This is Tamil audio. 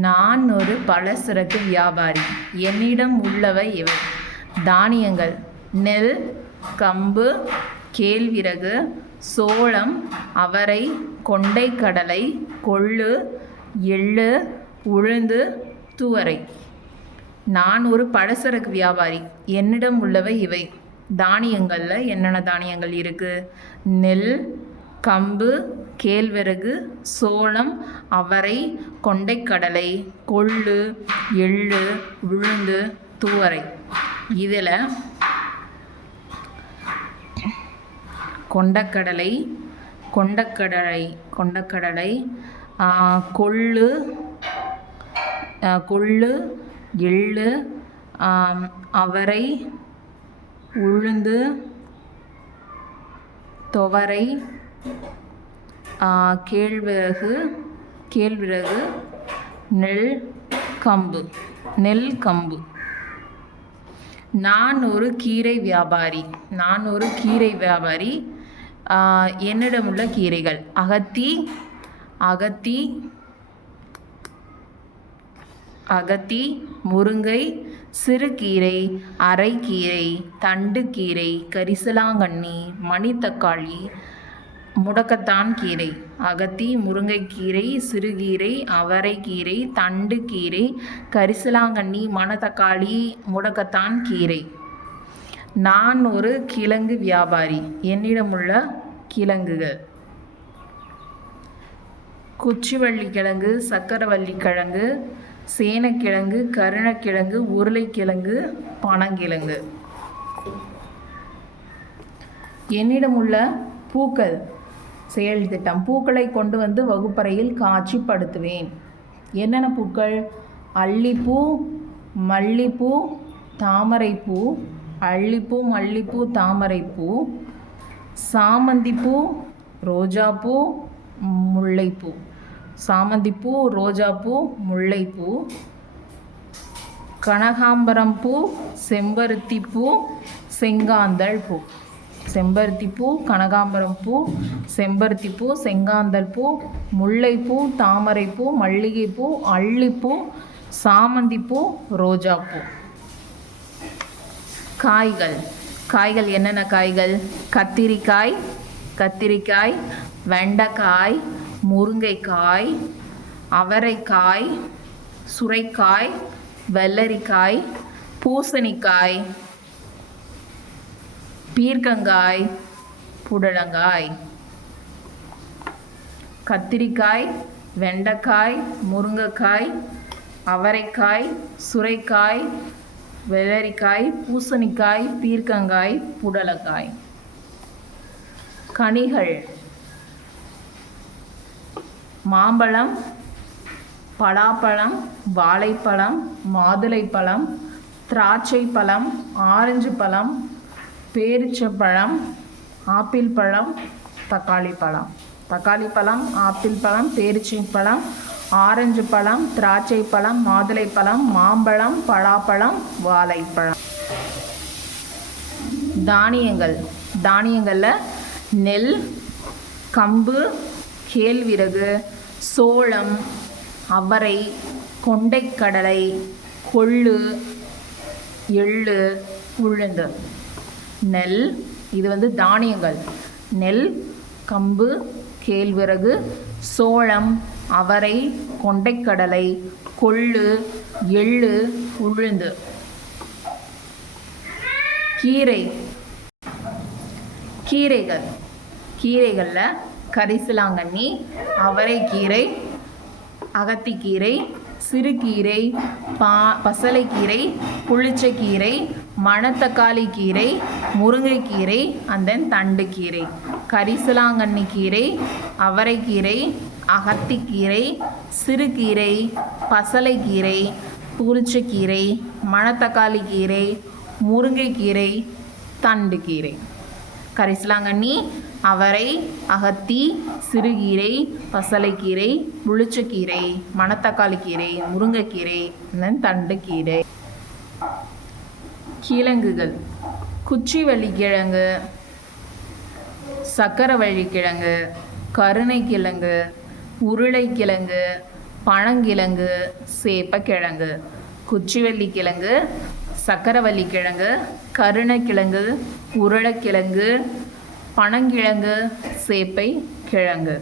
நான் ஒரு பலசரக்கு வியாபாரி. என்னிடம் உள்ளவை இவை: தானியங்கள்: நெல், கம்பு, கேழ்விறகு, சோளம், அவரை, கொண்டைக்கடலை, கொள்ளு, எள்ளு, உளுந்து, துவரை. நான் ஒரு பலசரக்கு வியாபாரி. என்னிடம் உள்ளவை இவை: தானியங்களில் என்னென்ன தானியங்கள் இருக்குது? நெல், கம்பு, கேழ்வரகு, சோளம், அவரை, கொண்டைக்கடலை, கொள்ளு, எள்ளு, உளுந்து, துவரை. இதில் கொண்டக்கடலை, கொள்ளு, எள்ளு, அவரை, உளுந்து, துவரை, கேழ்விறகு, நெல், கம்பு. நான் ஒரு கீரை வியாபாரி. என்னிடம் உள்ள கீரைகள்: அகத்தி, முருங்கை, சிறுகீரை, அரைக்கீரை, தண்டுக்கீரை, கரிசலாங்கண்ணி, மணித்தக்காளி, முடக்கத்தான் கீரை. அகத்தி, முருங்கைக்கீரை, சிறுகீரை, அவரைக்கீரை, தண்டுக்கீரை, கரிசலாங்கண்ணி, மணத்தக்காளி, முடக்கத்தான் கீரை. நான் ஒரு கிழங்கு வியாபாரி. என்னிடமுள்ள கிழங்குகள்: குச்சிவள்ளிக்கிழங்கு, சக்கரவள்ளிக்கிழங்கு, சேனக்கிழங்கு, கருணக்கிழங்கு, உருளைக்கிழங்கு, பனங்கிழங்கு. என்னிடமுள்ள பூக்கள் செயல் திட்டம்: பூக்களை கொண்டு வந்து வகுப்பறையில் காட்சிப்படுத்துவேன். என்னென்ன பூக்கள்? அல்லிப்பூ, மல்லிப்பூ, தாமரைப்பூ, அல்லிப்பூ, மல்லிப்பூ, தாமரைப்பூ, சாமந்திப்பூ, ரோஜாப்பூ, முல்லைப்பூ, கனகாம்பரம் பூ, செம்பருத்திப்பூ, செங்காந்தள் பூ. செம்பருத்திப்பூ, கனகாம்பரம் பூ, செம்பருத்திப்பூ, செங்காந்தள் பூ, முல்லைப்பூ, தாமரைப்பூ, மல்லிகைப்பூ, அல்லிப்பூ, சாமந்திப்பூ, ரோஜாப்பூ. காய்கள் என்னென்ன காய்கள்? கத்திரிக்காய், வெண்டைக்காய், முருங்கைக்காய், அவரைக்காய், சுரைக்காய், வெள்ளரிக்காய், பூசணிக்காய், பீர்க்கங்காய், புடலங்காய். கத்திரிக்காய், வெண்டைக்காய், முருங்கைக்காய், அவரைக்காய், சுரைக்காய், வெள்ளரிக்காய், பூசணிக்காய், பீர்க்கங்காய், புடலங்காய். கனிகள்: மாம்பழம், பலாப்பழம், வாழைப்பழம், மாதுளைப்பழம், திராட்சைப்பழம், ஆரஞ்சு பழம், பேரிச்சம்பழம், ஆப்பிள் பழம், தக்காளி பழம், ஆப்பிள் பழம், பேரிச்சம்பழம், ஆரஞ்சு பழம், திராட்சைப்பழம், மாதுளைப்பழம், மாம்பழம், பலாப்பழம், வாழைப்பழம். தானியங்களில் நெல், கம்பு, கேழ்விறகு, சோளம், அவரை, கொண்டைக்கடலை, கொள்ளு, எள்ளு, உளுந்து. நெல், இது தானியங்கள்: நெல், கம்பு, கேழ்விறகு, சோளம், அவரை, கொண்டைக்கடலை, கொள்ளு, எள்ளு, உளுந்து. கீரைகளில் கரிசலாங்கண்ணி, அவரைக்கீரை, அகத்திக்கீரை, சிறுகீரை, பசலைக்கீரை, புளிச்சக்கீரை, மணத்தக்காளி கீரை, முருங்கைக்கீரை, தண்டுக்கீரை. கரிசலாங்கண்ணி கீரை, அவரைக்கீரை, அகத்திக்கீரை, சிறுகீரை, பசலைக்கீரை, புளிச்சக்கீரை, மணத்தக்காளி கீரை, முருங்கைக்கீரை, தண்டுக்கீரை. கரிசலாங்கண்ணி, அவரை, அகத்தி, சிறுகீரை, பசலைக்கீரை, புளிச்சக்கீரை, மணத்தக்காளி கீரை, முருங்கைக்கீரை, தண்டுக்கீரை. கிழங்குகள்: குச்சிவள்ளிக்கிழங்கு, சக்கரவள்ளிக்கிழங்கு, கருணைக்கிழங்கு, உருளைக்கிழங்கு, பழங்கிழங்கு, சேப்பக்கிழங்கு. குச்சிவள்ளி கிழங்கு, சக்கரவள்ளி கிழங்கு, கருணக்கிழங்கு, உருளைக்கிழங்கு, பனங்கிழங்கு, சேப்பை கிழங்கு.